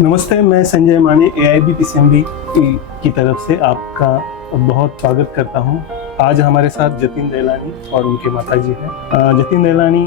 नमस्ते, मैं संजय माने AIB PCMB की तरफ से आपका बहुत स्वागत करता हूं। आज हमारे साथ जतिन देलानी और उनके माताजी हैं। जतिन देलानी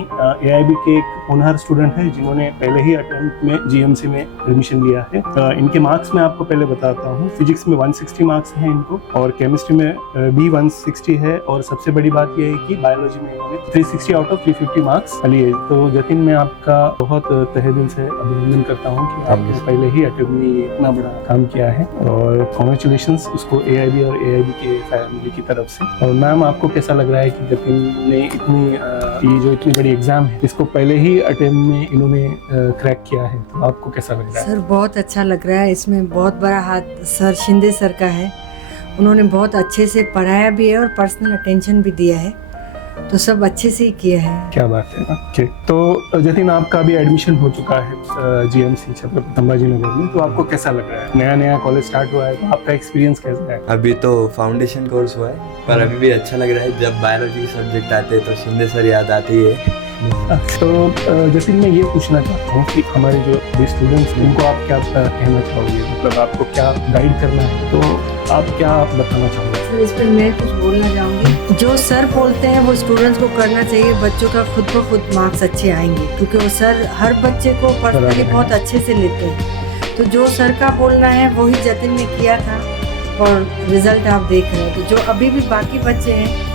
AIB के एक होनहार स्टूडेंट हैं जिन्होंने पहले ही अटेम्प्ट में GMC में एडमिशन लिया है। इनके मार्क्स मैं आपको पहले बताता हूं। फिजिक्स में 160 मार्क्स हैं इनको और केमिस्ट्री में भी 160 है और सबसे बड़ी बात यह है कि बायोलॉजी में इन्होंने 360 आउट ऑफ 350 मार्क्स लिए। तो जतिन, मैं आपका बहुत तहे दिल से अभिनंदन करता हूँ कि आपने पहले ही अटेम्प्ट में इतना बड़ा काम किया है और कॉन्ग्रेचुलेशंस उसको AIB और AIB के फैमिली की तरफ से। और मैम, आपको कैसा लग रहा है कि जतिन ने ये जो इतनी बड़ी एग्जाम है इसको पहले ही अटेम्प्ट में इन्होंने क्रैक किया है, तो आपको कैसा लग रहा है? सर, बहुत अच्छा लग रहा है। इसमें बहुत बड़ा हाथ सर शिंदे सर का है। उन्होंने बहुत अच्छे से पढ़ाया भी है और पर्सनल अटेंशन भी दिया है, तो सब अच्छे से ही किया है। क्या बात है। ओके, तो जतिन, आपका भी एडमिशन हो चुका है GMC छत्रपति संभाजी नगर में, तो आपको कैसा लग रहा है? नया नया कॉलेज स्टार्ट हुआ है, तो आपका एक्सपीरियंस कैसा है? अभी तो फाउंडेशन कोर्स हुआ है, पर अभी भी अच्छा लग रहा है। जब बायोलॉजी के सब्जेक्ट आते हैं तो शिंदे सर याद आती है। तो जतिन, मैं ये पूछना चाहता हूँ कि हमारे जो भी स्टूडेंट्स हैं उनको आप क्या कहना चाहोगे, मतलब आपको क्या गाइड करना है, तो आप क्या बताना चाहोगे? सर, इस पर मैं कुछ बोलना चाहूँगी। जो सर बोलते हैं वो स्टूडेंट्स को करना चाहिए। बच्चों का खुद ब खुद मार्क्स अच्छे आएंगे, क्योंकि वो सर हर बच्चे को पर्सनली बहुत अच्छे से लेते हैं। तो जो सर का बोलना है वही जतिन ने किया था और रिजल्ट आप देख रहे हैं। तो जो अभी भी बाकी बच्चे हैं,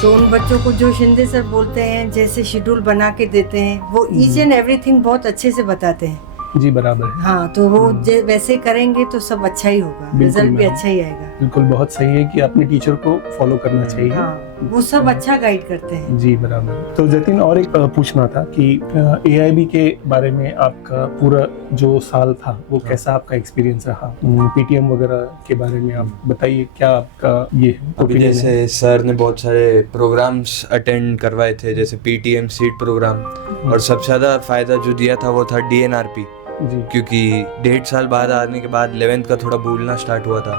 तो उन बच्चों को जो शिंदे सर बोलते हैं, जैसे शेड्यूल बना के देते हैं, वो ईच एंड एवरीथिंग बहुत अच्छे से बताते हैं। जी, बराबर है। हाँ, तो वो वैसे करेंगे तो सब अच्छा ही होगा, रिजल्ट भी अच्छा ही आएगा। बिल्कुल, बहुत सही है कि अपने टीचर को फॉलो करना चाहिए। हाँ, वो सब अच्छा गाइड करते हैं। जी, बराबर। तो जतिन, और एक पूछना था कि AIB के बारे में आपका पूरा जो साल था वो कैसा आपका एक्सपीरियंस रहा? PTM वगैरह के बारे में आप बताइए, क्या आपका ये अभी जैसे सर ने बहुत सारे प्रोग्राम्स अटेंड करवाए थे, जैसे PTM सीट प्रोग्राम, और सबसे ज़्यादा फायदा जो दिया था वो था DNRP। जी, क्योंकि 1.5 साल बाद आने के बाद 11th का थोड़ा भूलना स्टार्ट हुआ था,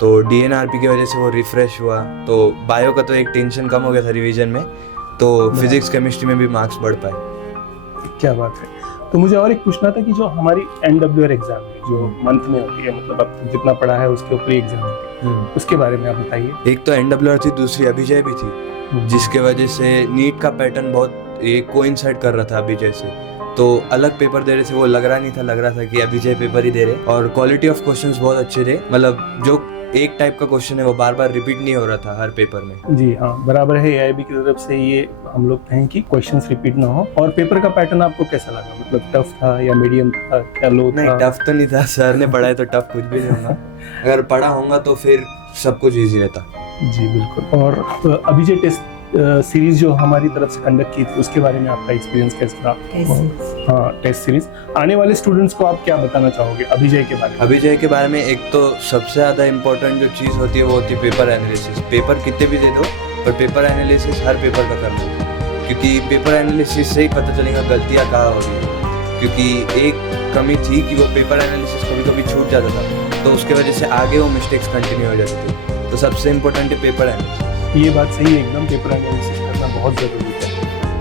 तो DNRP की वजह से वो रिफ्रेश हुआ। तो बायो का तो एक टेंशन कम हो गया था रिवीजन में, तो फिजिक्स केमिस्ट्री में भी मार्क्स बढ़ पाए। क्या बात है। तो मुझे और एक पूछना था कि जो हमारी NWR एग्जाम है जो मंथ में होती है, मतलब अब जितना पढ़ा है उसके ऊपर एग्जाम है, उसके बारे में आप बताइए। एक तो NWR थी, दूसरी अभिजय भी थी, जिसके वजह से नीट का पैटर्न बहुत कोइंसाइड कर रहा था अभिजय से। तो अलग पेपर दे रहे थे, वो लग रहा नहीं था, लग रहा था कि अभिजय पेपर ही दे रहे। और क्वालिटी ऑफ क्वेश्चंस बहुत अच्छे थे, मतलब जो एक टाइप का क्वेश्चन है वो बार बार रिपीट नहीं हो रहा था हर पेपर में। जी हाँ, बराबर है। AIB की तरफ से ये हम लोग कहें कि क्वेश्चंस रिपीट ना हो। और पेपर का पैटर्न आपको कैसा लगा? मतलब टफ था या मीडियम था, क्या लो था? नहीं, टफ तो नहीं था। सर ने पढ़ाया तो टफ कुछ भी नहीं होगा। अगर पढ़ा होगा तो फिर सब कुछ ईजी रहता। जी, बिल्कुल। और अभिजय टेस्ट सीरीज जो हमारी तरफ से कंडक्ट की थी, उसके बारे में आपका एक्सपीरियंस कैसा रहा? हाँ, टेस्ट सीरीज। आने वाले स्टूडेंट्स को आप क्या बताना चाहोगे अभिजय के बारे में? अभिजय के बारे में एक तो सबसे ज़्यादा इम्पोर्टेंट जो चीज़ होती है वो होती है पेपर एनालिसिस। पेपर कितने भी दे दो, पर पेपर एनालिसिस हर पेपर का करना, क्योंकि पेपर एनालिसिस से ही पता चलेगा गलतियाँ कहाँ हो रही है। क्योंकि एक कमी थी कि वो पेपर एनालिसिस कभी कभी छूट जाता था, तो उसके वजह से आगे वो मिस्टेक्स कंटिन्यू हो जाती थी। तो सबसे इम्पोर्टेंट है पेपर एनालिसिस। ये बात सही है एकदम, पेपर एनालिसिस करना बहुत ज़रूरी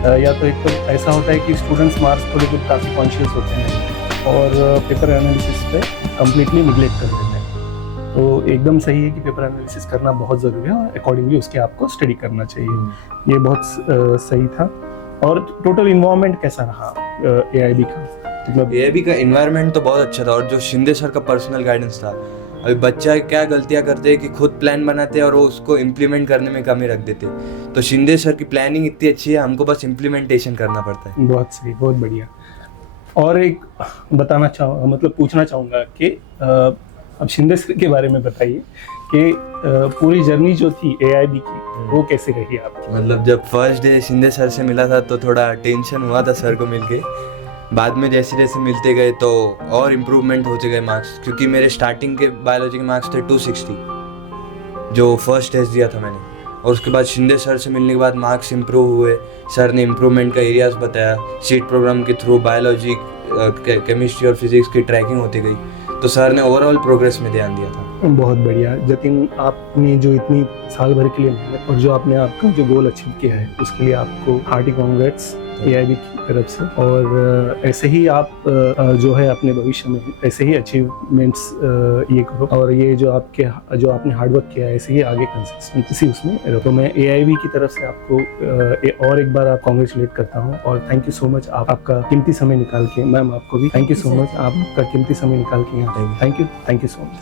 है। या तो एक तो ऐसा होता है कि स्टूडेंट्स मार्क्स को लेकर काफ़ी कॉन्शियस होते हैं और पेपर एनालिसिस पे कम्प्लीटली निगलेक्ट कर देते हैं। तो एकदम सही है कि पेपर एनालिसिस करना बहुत ज़रूरी है और अकॉर्डिंगली उसके आपको स्टडी करना चाहिए। ये बहुत सही था। और टोटल इन्वायरमेंट कैसा रहा AIB का? मतलब AIB का इन्वायरमेंट तो बहुत अच्छा था, और जो शिंदे सर का पर्सनल गाइडेंस था। अभी बच्चा क्या गलतियां करते हैं कि खुद प्लान बनाते हैं और वो उसको इम्प्लीमेंट करने में कमी रख देते हैं। तो शिंदे सर की प्लानिंग इतनी अच्छी है, हमको बस इम्प्लीमेंटेशन करना पड़ता है। बहुत सही, बहुत बढ़िया। और एक मतलब पूछना चाहूँगा कि अब शिंदे सर के बारे में बताइए कि पूरी जर्नी जो थी AIB की वो कैसे रही आपकी? मतलब जब फर्स्ट डे शिंदे सर से मिला था तो थोड़ा टेंशन हुआ था सर को मिलके। बाद में जैसे जैसे मिलते गए तो और इम्प्रूवमेंट होते गए मार्क्स, क्योंकि मेरे स्टार्टिंग के बायोलॉजी के मार्क्स थे 260 जो फर्स्ट टेस्ट दिया था मैंने, और उसके बाद शिंदे सर से मिलने के बाद मार्क्स इम्प्रूव हुए। सर ने इम्प्रूवमेंट का एरियाज बताया, सीट प्रोग्राम के थ्रू बायोलॉजी केमिस्ट्री और फिजिक्स की ट्रैकिंग होती गई। तो सर ने ओवरऑल प्रोग्रेस में ध्यान दिया था। बहुत बढ़िया जतिन, आपने जो इतनी साल भर के लिए मेहनत और जो आपने आपका जो गोल अचीव किया है उसके लिए आपको हार्टी कांग्रेट्स AIB की तरफ से। और ऐसे ही आप जो है अपने भविष्य में ऐसे ही अचीवमेंट्स ये करो, और ये जो आपने हार्डवर्क किया है ऐसे ही आगे कंसिस्टेंसी उसमें रहो। तो मैं AIB की तरफ से आपको और एक बार आप कॉन्ग्रेचुलेट करता हूँ और थैंक यू सो मच। आपका कीमती समय निकाल के, मैम आपको भी थैंक यू सो मच, आपका कीमती समय निकाल के यहाँ आए। Thank you so much.